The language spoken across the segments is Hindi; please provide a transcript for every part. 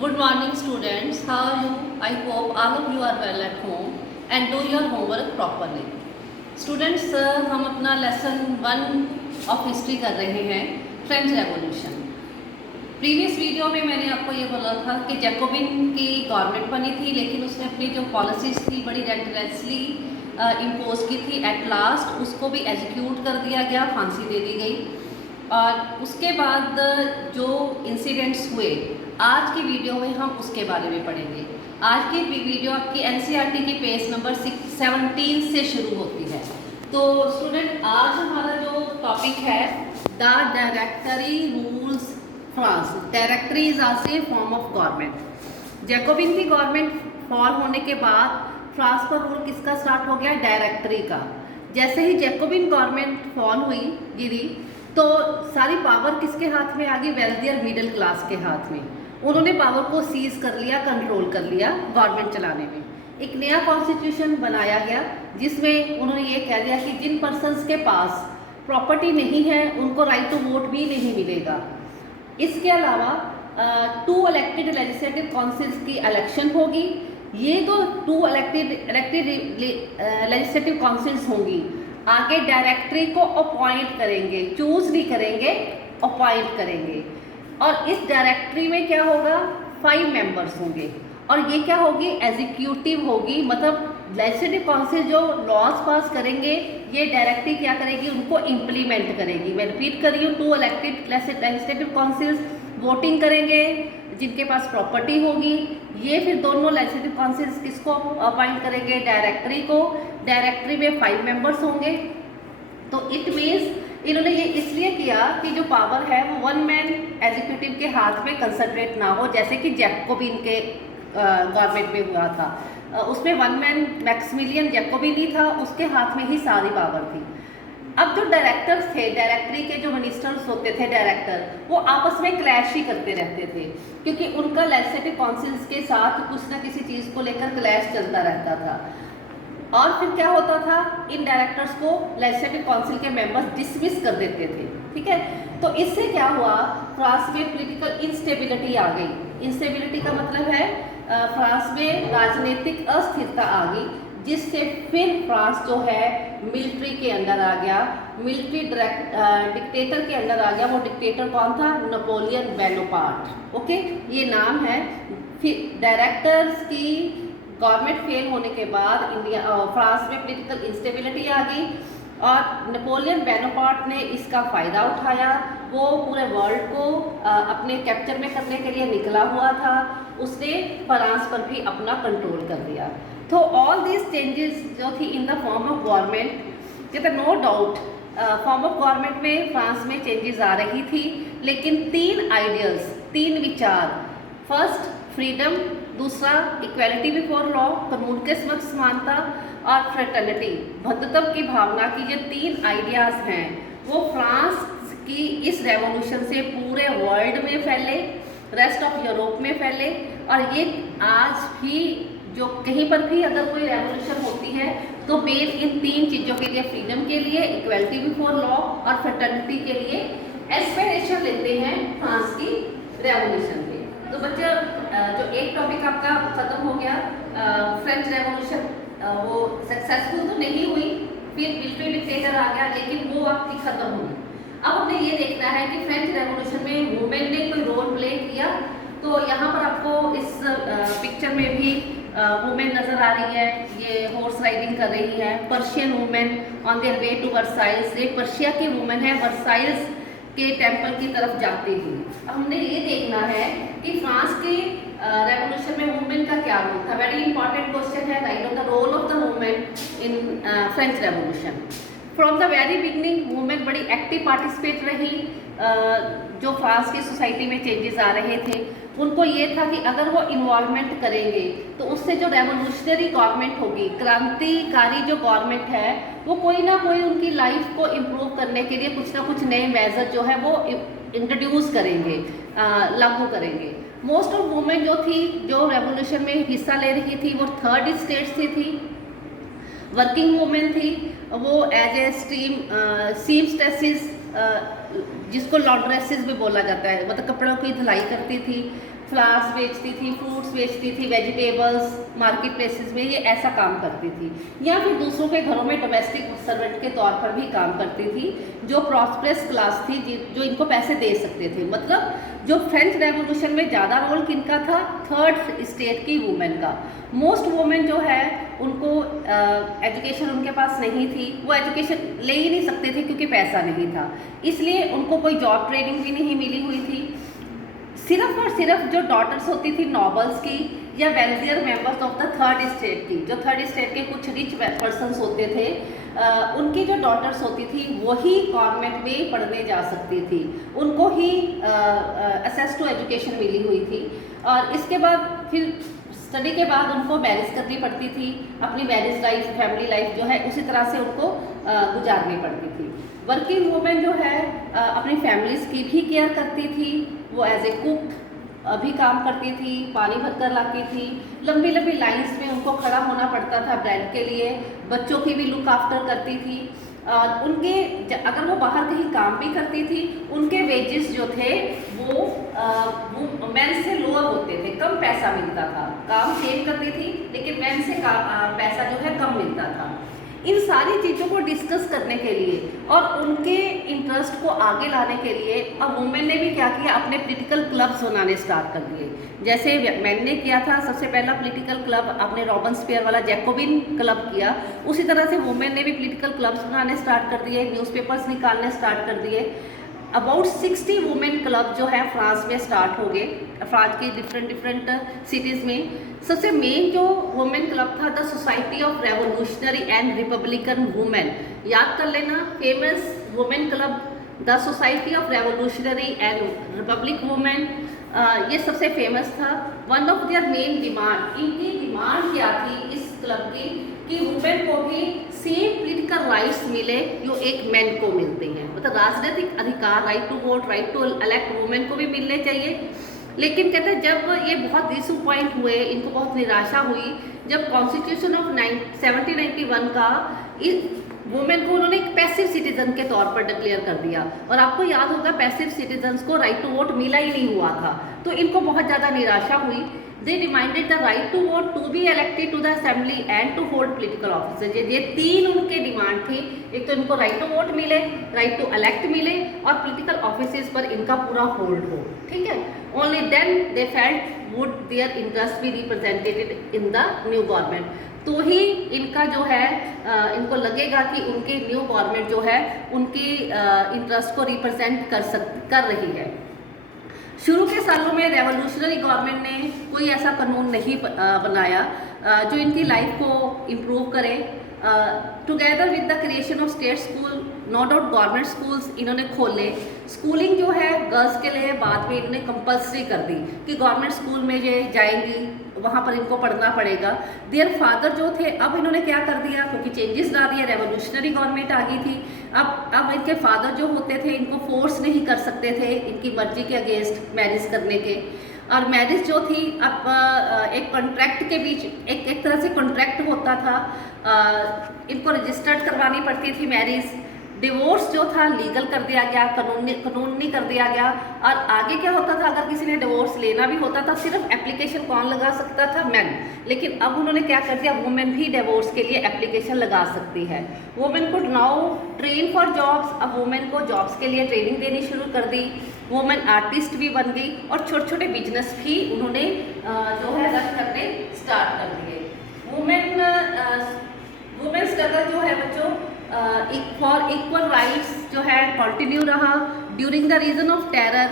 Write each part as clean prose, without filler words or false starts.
Good morning students, how are you? I hope all of you are well at home and do your homework properly. Students, हम अपना लेसन 1 ऑफ हिस्ट्री कर रहे हैं, फ्रेंच रेवोल्यूशन। प्रीवियस वीडियो में मैंने आपको ये बोला था कि जैकोबिन की गवर्नमेंट बनी थी, लेकिन उसने अपनी जो पॉलिसीज़ थी बड़ी रेंटलेसली इम्पोज की थी। एट लास्ट उसको भी एग्जीक्यूट कर दिया गया, फांसी दे दी गई। और उसके बाद जो इंसिडेंट्स हुए, आज की वीडियो में हम उसके बारे में पढ़ेंगे। आज की वीडियो आपकी एनसीईआरटी की पेज नंबर 17 से शुरू होती है। तो स्टूडेंट, आज हमारा जो टॉपिक है the directory rules France. Directory is also a form of government. Jacobian की गवर्नमेंट फॉल होने के बाद फ्रांस पर रूल किसका स्टार्ट हो गया? डायरेक्टरी का। जैसे ही जैकोबिन गवर्नमेंट फॉल हुई, गिरी, तो सारी पावर किसके हाथ में आ गई? वेल्दियर मिडिल क्लास के हाथ में। उन्होंने पावर को सीज कर लिया, कंट्रोल कर लिया गवर्नमेंट चलाने में। एक नया कॉन्स्टिट्यूशन बनाया गया जिसमें उन्होंने ये कह दिया कि जिन पर्सन्स के पास प्रॉपर्टी नहीं है उनको राइट टू वोट भी नहीं मिलेगा। इसके अलावा 2 इलेक्टेड लेजिस्लेटिव काउंसिल्स की इलेक्शन होगी। ये तो 2 इलेक्टेड लेजिस्लेटिव काउंसिल्स होंगी। आगे डायरेक्टरी को अपॉइंट करेंगे, चूज नहीं करेंगे, अपॉइंट करेंगे। और इस डायरेक्टरी में क्या होगा? 5 मेंबर्स होंगे। और ये क्या होगी? एग्जीक्यूटिव होगी। मतलब लेजिस्लेटिव काउंसिल जो लॉज पास करेंगे, ये डायरेक्टरी क्या करेगी? उनको इम्प्लीमेंट करेगी। मैं रिपीट कर रही हूँ, 2 इलेक्टेड लेजिस्लेटिव काउंसिल्स वोटिंग करेंगे, जिनके पास प्रॉपर्टी होगी। ये फिर दोनों लेजिस्लेटिव काउंसिल्स किसको अपॉइंट करेंगे? डायरेक्टरी को। डायरेक्टरी में 5 मेंबर्स होंगे। तो इट मीन्स इन्होंने ये इसलिए किया कि जो पावर है वो 1 मैन एग्जीक्यूटिव के हाथ में कंसंट्रेट ना हो, जैसे कि जैकोबिन के गवर्नमेंट में हुआ था। उसमें 1 मैन मैक्सिमिलियन जैकोबिन ही था, उसके हाथ में ही सारी पावर थी। अब जो डायरेक्टर्स थे, डायरेक्टरी के जो मिनिस्टर्स होते थे डायरेक्टर, वो आपस में क्लैश ही करते रहते थे, क्योंकि उनका लेजिस्लेटिव काउंसिल्स के साथ कुछ ना किसी चीज़ को लेकर क्लैश चलता रहता था। और फिर क्या होता था? इन डायरेक्टर्स को लेजिस्लेटिव काउंसिल के मेंबर्स डिसमिस कर देते थे। ठीक है, तो इससे क्या हुआ? फ्रांस में पॉलिटिकल इंस्टेबिलिटी आ गई। इंस्टेबिलिटी का मतलब है फ्रांस में राजनीतिक अस्थिरता आ गई, जिससे फिर फ्रांस जो है मिलिट्री के अंदर आ गया, मिलिट्री डिक्टेटर के अंदर आ गया। वो डिक्टेटर कौन था? Napoleon Bonaparte. ओके, ये नाम है। फिर डायरेक्टर्स की गवर्नमेंट फेल होने के बाद फ्रांस में पॉलिटिकल इंस्टेबिलिटी आ गई और नेपोलियन बोनापार्ट ने इसका फ़ायदा उठाया। वो पूरे वर्ल्ड को अपने कैप्चर में करने के लिए निकला हुआ था। उसने फ्रांस पर भी अपना कंट्रोल कर दिया। तो ऑल दीज चेंजेस जो थी in the form of government, कहते no doubt form of government में फ्रांस में चेंजेस आ रही थी, लेकिन 3 आइडियल्स, 3 विचार। फर्स्ट फ्रीडम, दूसरा इक्वालिटी बिफोर लॉ, कानून के समक्ष समानता, और फ्रेटर्निटी, बंधुत्व की भावना की जो 3 आइडियाज़ हैं वो फ्रांस की इस रेवोल्यूशन से पूरे वर्ल्ड में फैले, रेस्ट ऑफ यूरोप में फैले। और ये आज भी जो कहीं पर भी अगर कोई रेवोल्यूशन होती है तो मेन इन 3 चीज़ों के लिए, फ्रीडम के लिए, इक्वालिटी बिफोर लॉ और फ्रेटर्निटी के लिए एस्पिरेशन लेते हैं फ्रांस की रेवोल्यूशन के। तो बच्चे, जो एक टॉपिक आपका ख़त्म हो गया, फ्रेंच रेवोल्यूशन, वो सक्सेसफुल तो नहीं हुई, फिर मिलिट्री डिक्टेटर आ गया, लेकिन वो आपकी ख़त्म हुई। अब हमें ये देखना है कि फ्रेंच रेवोल्यूशन में वुमेन ने कोई रोल प्ले किया। तो यहाँ पर आपको इस पिक्चर में भी वुमेन नज़र आ रही है। ये हॉर्स राइडिंग कर रही है। Persian women on their way to Versailles, एक पर्शिया की वुमेन है, वर्साइल्स के टेम्पल की तरफ जाती हुई। अब हमने ये देखना है कि फ्रांस के रेवोल्यूशन में वुमेन का क्या रोल था। वेरी इंपॉर्टेंट क्वेश्चन है, write on the role of the women in French revolution. From the very beginning women बड़ी एक्टिव पार्टिसिपेट रही। जो फ्रांस की सोसाइटी में चेंजेस आ रहे थे, उनको ये था कि अगर वो इन्वॉल्वमेंट करेंगे तो उससे जो रेवोल्यूशनरी गवर्नमेंट होगी, क्रांतिकारी जो गवर्नमेंट है, वो कोई ना कोई उनकी लाइफ को इम्प्रूव करने के लिए कुछ ना कुछ नए मेजर जो है वो इंट्रोड्यूस करेंगे, लागू करेंगे। मोस्ट ऑफ वुमेन जो थी, जो रेवोल्यूशन में हिस्सा ले रही थी, वो 3rd स्टेट से थी। वर्किंग वुमेन थी, वो एज ए सीमस्ट्रेसेस, जिसको लॉन्ड्रेसेस भी बोला जाता है, मतलब कपड़ों की धुलाई करती थी। फ्लावर्स बेचती थी, फ्रूट्स बेचती थी, वेजिटेबल्स, मार्केट प्लेसेस में ये ऐसा काम करती थी, या फिर दूसरों के घरों में डोमेस्टिक सर्वेंट के तौर पर भी काम करती थी, जो प्रॉस्पेरस क्लास थी, जो इनको पैसे दे सकते थे। मतलब जो फ्रेंच रेवोल्यूशन में ज़्यादा रोल किनका था? थर्ड स्टेट की वुमेन का। मोस्ट वुमेन जो है उनको एजुकेशन उनके पास नहीं थी, वो एजुकेशन ले ही नहीं सकते थे क्योंकि पैसा नहीं था, इसलिए उनको कोई जॉब ट्रेनिंग भी नहीं मिली हुई थी। सिर्फ और सिर्फ जो डॉटर्स होती थी नॉबल्स की या wealthier members of the third state की, जो थर्ड स्टेट के कुछ रिच पर्सन्स होते थे, उनकी जो डॉटर्स होती थी वही कॉन्वेंट में पढ़ने जा सकती थी, उनको ही एक्सेस टू एजुकेशन मिली हुई थी। और इसके बाद फिर स्टडी के बाद उनको मैरिज करनी पड़ती थी, अपनी मैरिज लाइफ, फैमिली लाइफ जो है उसी तरह से उनको गुजारनी पड़ती थी। वर्किंग वुमेन जो है अपनी फैमिलीज़ की भी केयर करती थी, वो एज ए कुक भी काम करती थी, पानी भर कर लाती थी, लंबी लंबी लाइंस में उनको खड़ा होना पड़ता था ब्रेड के लिए, बच्चों की भी लुक आफ्टर करती थी। और उनके अगर वो बाहर कहीं काम भी करती थी, उनके वेजेस जो थे वो मैन से लोअर होते थे, कम पैसा मिलता था। काम सेम करती थी लेकिन मैन से पैसा जो है कम मिलता था। इन सारी चीज़ों को डिस्कस करने के लिए और उनके इंटरेस्ट को आगे लाने के लिए अब वुमेन ने भी क्या किया, अपने पॉलिटिकल क्लब्स बनाने स्टार्ट कर दिए। जैसे मैन ने किया था सबसे पहला पॉलिटिकल क्लब, अपने रॉबस्पियर वाला जैकोबिन क्लब किया, उसी तरह से वुमेन ने भी पॉलिटिकल क्लब्स बनाने स्टार्ट कर दिए, न्यूज़पेपर्स निकालने स्टार्ट कर दिए। अबाउट 60 वुमेन क्लब जो है फ्रांस में स्टार्ट हो गए, फ्रांस की डिफरेंट सिटीज़ में। सबसे मेन जो वुमेन क्लब था the society of revolutionary and Republican women, याद कर लेना, famous women club the society of revolutionary and Republic women, ये सबसे फेमस था। One of their main demand, इनकी डिमांड क्या थी इस क्लब की, कि वुमेन को भी सेम पॉलिटिकल राइट्स मिले जो एक मैन को मिलते हैं, मतलब राजनीतिक अधिकार, right to vote, right to elect women को भी मिलने चाहिए। लेकिन कहते हैं जब ये बहुत डिसअपॉइंट हुए, इनको बहुत निराशा हुई जब कॉन्स्टिट्यूशन ऑफ 1791 का वुमेन को उन्होंने एक पैसिव सिटीजन के तौर पर डिक्लेयर कर दिया। और आपको याद होगा पैसिव सिटीजन्स को राइट टू वोट मिला ही नहीं हुआ था, तो इनको बहुत ज़्यादा निराशा हुई। They demanded the right to vote, to be elected to the assembly and to hold political office. ये तीन उनके डिमांड थी, एक तो इनको राइट टू वोट मिले, राइट टू इलेक्ट मिले और पॉलिटिकल ऑफिसेज पर इनका पूरा होल्ड हो, ठीक है। Only then they felt would their interest be represented in the new government, तो ही इनका जो है इनको लगेगा कि उनके न्यू गवर्नमेंट जो है उनकी इंटरेस्ट को रिप्रेजेंट कर रही है। शुरू के सालों में रेवोल्यूशनरी गवर्नमेंट ने कोई ऐसा कानून नहीं बनाया जो इनकी लाइफ को इम्प्रूव करे। Together with the creation of state school, no doubt government schools इन्होंने खोले। स्कूलिंग जो है गर्ल्स के लिए बाद में इन्होंने कंपलसरी कर दी कि गवर्नमेंट स्कूल में ये जाएंगी, वहाँ पर इनको पढ़ना पड़ेगा। देयर फादर जो थे, अब इन्होंने क्या कर दिया, क्योंकि चेंजेस ला दिया, रेवोल्यूशनरी गवर्नमेंट आ गई थी। अब इनके फादर जो होते थे इनको फोर्स नहीं कर सकते थे इनकी मर्जी के अगेंस्ट मैरिज करने के। और मैरिज जो थी अब एक कॉन्ट्रैक्ट के बीच, एक तरह से कॉन्ट्रैक्ट होता था, इनको रजिस्टर्ड करवानी पड़ती थी मैरिज। डिवोर्स जो था लीगल कर दिया गया, कानूनी कर दिया गया। और आगे क्या होता था, अगर किसी ने डिवोर्स लेना भी होता था सिर्फ एप्लीकेशन कौन लगा सकता था, मैन। लेकिन अब उन्होंने क्या कर दिया, वुमेन भी डिवोर्स के लिए एप्लीकेशन लगा सकती है। वुमेन को नाउ ट्रेन फॉर जॉब्स, अब वुमेन को जॉब्स के लिए ट्रेनिंग देनी शुरू कर दी। वुमेन आर्टिस्ट भी बन गई और छोटे छोटे बिजनेस भी उन्होंने जो है रन करने स्टार्ट कर दिए। वुमेन स्ट्रगल जो है बच्चों फॉर इक्वल राइट्स जो है कंटिन्यू रहा during the reign of terror.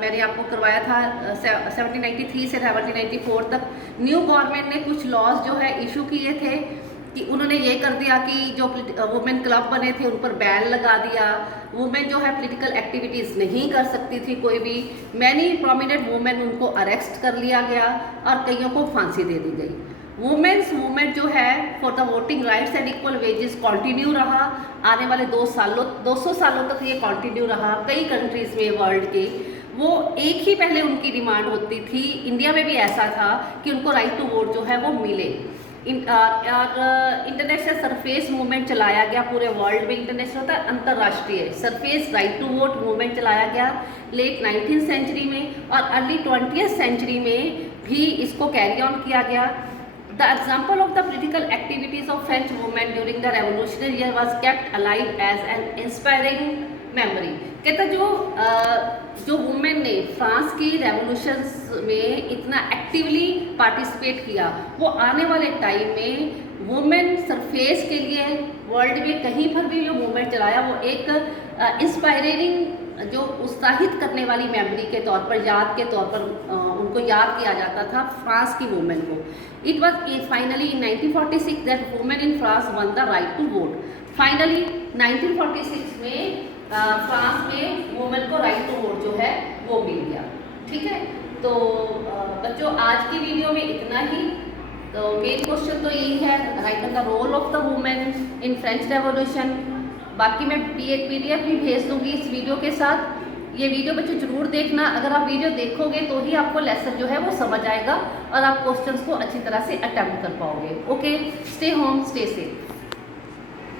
मैंने आपको करवाया था 1793 से 1794 तक न्यू गवर्नमेंट ने कुछ लॉज जो है इशू किए थे कि उन्होंने ये कर दिया कि जो वुमेन क्लब बने थे उन पर बैन लगा दिया। वुमेन जो है पॉलिटिकल एक्टिविटीज़ नहीं कर सकती थी कोई भी। मैनी प्रोमिनेंट वुमेन उनको अरेस्ट कर लिया गया और कईयों को फांसी दे दी गई। वुमेन्स मूवमेंट जो है for the voting rights and equal wages continue रहा। आने वाले 200 सालों तक ये कंटिन्यू रहा। कई कंट्रीज़ में वर्ल्ड के वो एक ही पहले उनकी डिमांड होती थी, इंडिया में भी ऐसा था कि उनको राइट टू वोट जो है वो मिले। और इंटरनेशनल सरफेस मूवमेंट चलाया गया पूरे वर्ल्ड में। इंटरनेशनल होता है अंतर्राष्ट्रीय suffrage right to vote movement चलाया गया लेट 19th सेंचुरी में, और अर्ली 20th सेंचुरी में भी इसको कैरी ऑन किया गया। The example of the political activities of French movement during the revolutionary year was kept alive as an inspiring memory. कहता जो वुमेन ने फ्रांस की रेवोल्यूशंस में इतना एक्टिवली पार्टिसिपेट किया, वो आने वाले टाइम में वुमेन सरफेस के लिए वर्ल्ड में कहीं पर भी जो मूवमेंट चलाया वो एक इंस्पायरिंग जो उत्साहित करने वाली मेमोरी के तौर पर, याद के तौर पर उनको याद किया जाता था फ्रांस की वुमेन को। It was finally in 1946 that women in France won the right to vote. Finally 1946 में फ्रांस में वुमेन को राइट टू वोट जो है वो मिल गया। ठीक है, तो बच्चों आज की वीडियो में इतना ही। तो मेन क्वेश्चन तो यही है, write the role of the women in French revolution. बाकी मैं PDF भी भेज दूंगी इस वीडियो के साथ। ये वीडियो बच्चों जरूर देखना, अगर आप वीडियो देखोगे तो ही आपको लेसन जो है वो समझ आएगा और आप क्वेश्चंस को अच्छी तरह से अटेम्प्ट कर पाओगे। Okay, stay home, stay safe.